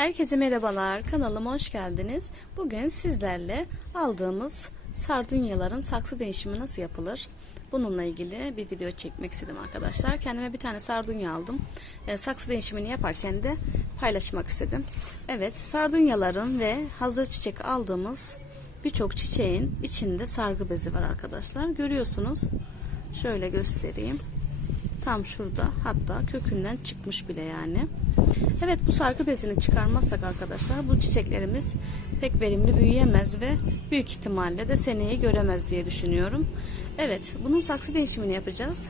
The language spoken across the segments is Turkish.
Herkese merhabalar. Kanalıma hoş geldiniz. Bugün sizlerle aldığımız sardunyaların saksı değişimi nasıl yapılır? Bununla ilgili bir video çekmek istedim arkadaşlar. Kendime bir tane sardunya aldım. E, saksı değişimini yaparken de paylaşmak istedim. Evet, sardunyaların ve hazır çiçek aldığımız birçok çiçeğin içinde sargı bezi var arkadaşlar. Görüyorsunuz. Şöyle göstereyim. Tam şurada hatta kökünden çıkmış bile yani. Evet bu sargı bezini çıkarmazsak arkadaşlar bu çiçeklerimiz pek verimli büyüyemez ve büyük ihtimalle de seneyi göremez diye düşünüyorum. Evet bunun saksı değişimini yapacağız.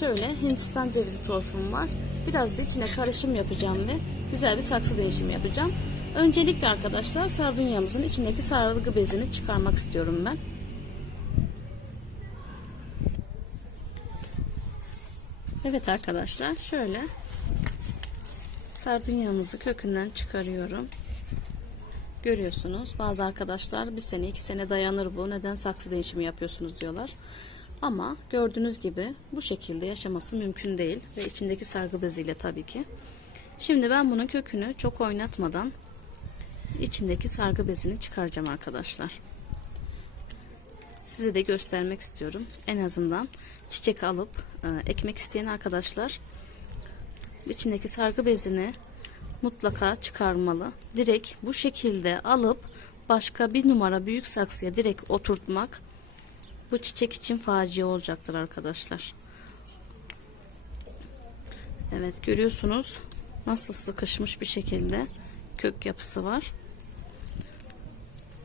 Şöyle Hindistan cevizi torfum var. Biraz da içine karışım yapacağım ve güzel bir saksı değişimi yapacağım. Öncelikle arkadaşlar sardunyamızın içindeki sargı bezini çıkarmak istiyorum ben. Evet arkadaşlar şöyle sardunyamızı kökünden çıkarıyorum. Görüyorsunuz bazı arkadaşlar bir sene iki sene dayanır bu neden saksı değişimi yapıyorsunuz diyorlar. Ama gördüğünüz gibi bu şekilde yaşaması mümkün değil ve içindeki sargı beziyle tabii ki. Şimdi ben bunun kökünü çok oynatmadan içindeki sargı bezini çıkaracağım arkadaşlar. Size de göstermek istiyorum. En azından çiçek alıp e, ekmek isteyen arkadaşlar içindeki sargı bezini mutlaka çıkarmalı. Direkt bu şekilde alıp başka bir numara büyük saksıya direkt oturtmak bu çiçek için facia olacaktır arkadaşlar. Evet görüyorsunuz nasıl sıkışmış bir şekilde kök yapısı var.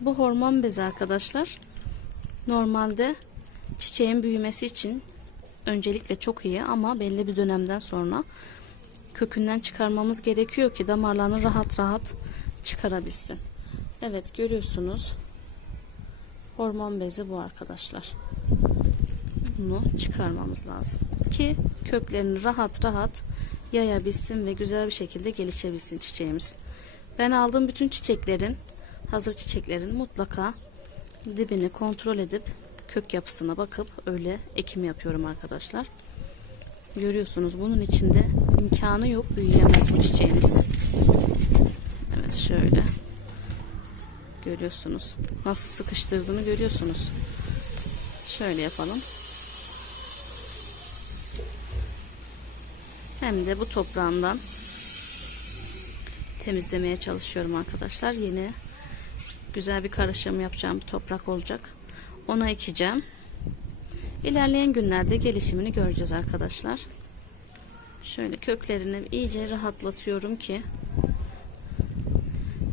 Bu hormon bezi arkadaşlar normalde çiçeğin büyümesi için öncelikle çok iyi ama belli bir dönemden sonra kökünden çıkarmamız gerekiyor ki damarlarını rahat rahat çıkarabilsin. Evet görüyorsunuz. Hormon bezi bu arkadaşlar. Bunu çıkarmamız lazım ki köklerini rahat rahat yayabilsin ve güzel bir şekilde gelişebilsin çiçeğimiz. Ben aldığım bütün çiçeklerin hazır çiçeklerin mutlaka dibini kontrol edip kök yapısına bakıp öyle ekim yapıyorum arkadaşlar. Görüyorsunuz bunun içinde imkanı yok büyüyemez bu çiçeğimiz. Evet şöyle. Görüyorsunuz. Nasıl sıkıştırdığını görüyorsunuz. Şöyle yapalım. Hem de bu toprağından temizlemeye çalışıyorum arkadaşlar. Yeni güzel bir karışım yapacağım bir toprak olacak. Ona ekeceğim. İlerleyen günlerde gelişimini göreceğiz arkadaşlar. Şöyle köklerini iyice rahatlatıyorum ki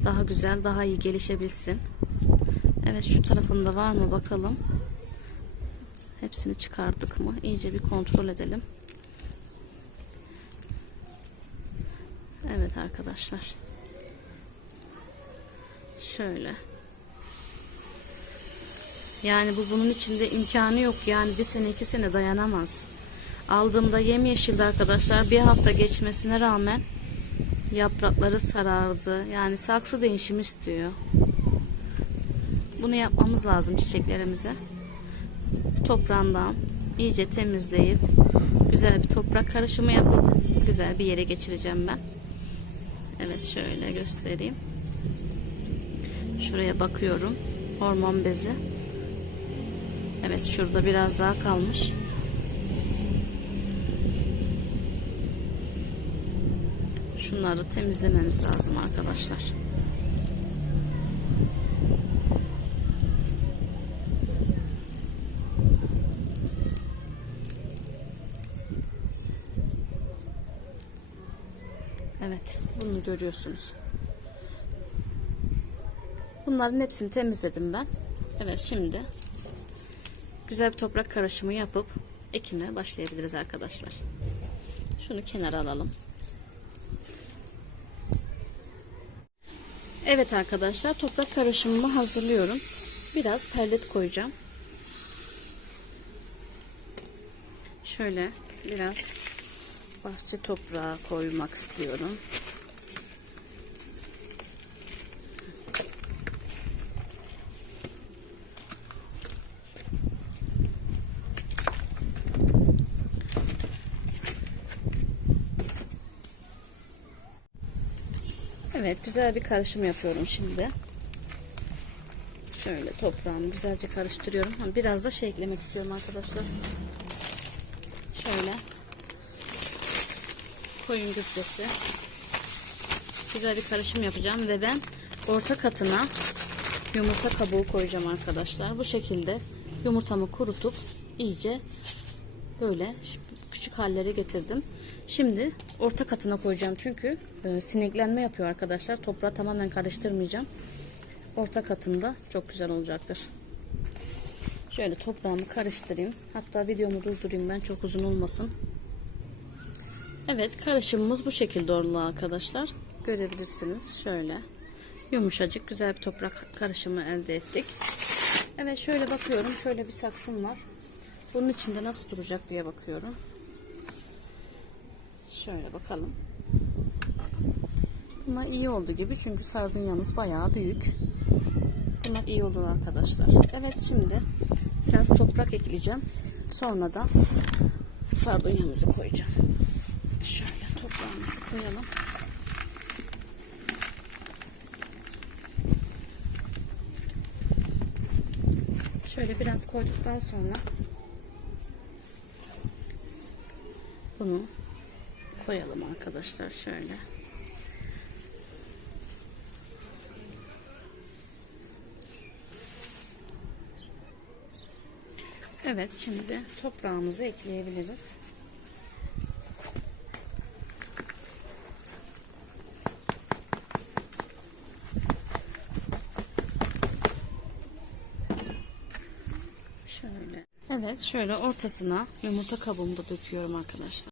daha güzel, daha iyi gelişebilsin. Evet şu tarafında var mı bakalım. Hepsini çıkardık mı? İyice bir kontrol edelim. Evet arkadaşlar. Şöyle. Yani bu bunun içinde imkanı yok. Yani bir sene iki sene dayanamaz. Aldığımda yemyeşildi arkadaşlar. Bir hafta geçmesine rağmen yaprakları sarardı. Yani saksı değişimi istiyor. Bunu yapmamız lazım çiçeklerimize. Toprağından iyice temizleyip güzel bir toprak karışımı yapıp güzel bir yere geçireceğim ben. Evet şöyle göstereyim. Şuraya bakıyorum. Hormon bezi. Evet şurada biraz daha kalmış. Şunları temizlememiz lazım arkadaşlar. Evet bunu görüyorsunuz. Bunların hepsini temizledim ben. Evet şimdi güzel bir toprak karışımı yapıp ekime başlayabiliriz arkadaşlar. Şunu kenara alalım. Evet arkadaşlar toprak karışımımı hazırlıyorum. Biraz perlet koyacağım. Şöyle biraz bahçe toprağı koymak istiyorum. Evet güzel bir karışım yapıyorum şimdi. Şöyle toprağını güzelce karıştırıyorum. Biraz da şey eklemek istiyorum arkadaşlar. Şöyle koyun gübresi. Güzel bir karışım yapacağım ve ben orta katına yumurta kabuğu koyacağım arkadaşlar. Bu şekilde yumurtamı kurutup iyice böyle küçük hallere getirdim. Şimdi orta katına koyacağım çünkü e, sineklenme yapıyor arkadaşlar. Toprağı tamamen karıştırmayacağım. Orta katında çok güzel olacaktır. Şöyle toprağımı karıştırayım. Hatta videomu durdurayım ben çok uzun olmasın. Evet karışımımız bu şekilde oldu arkadaşlar. Görebilirsiniz şöyle. Yumuşacık güzel bir toprak karışımı elde ettik. Evet şöyle bakıyorum. Şöyle bir saksım var. Bunun içinde nasıl duracak diye bakıyorum. Şöyle bakalım. Bunlar iyi oldu gibi çünkü sardunyamız bayağı büyük. Bunlar iyi olur arkadaşlar. Evet şimdi biraz toprak ekleyeceğim. Sonra da sardunyamızı koyacağım. Şöyle toprağımızı koyalım. Şöyle biraz koyduktan sonra bunu koyalım arkadaşlar şöyle. Evet şimdi toprağımızı ekleyebiliriz. Şöyle. Evet şöyle ortasına yumurta kabuğumu döküyorum arkadaşlar.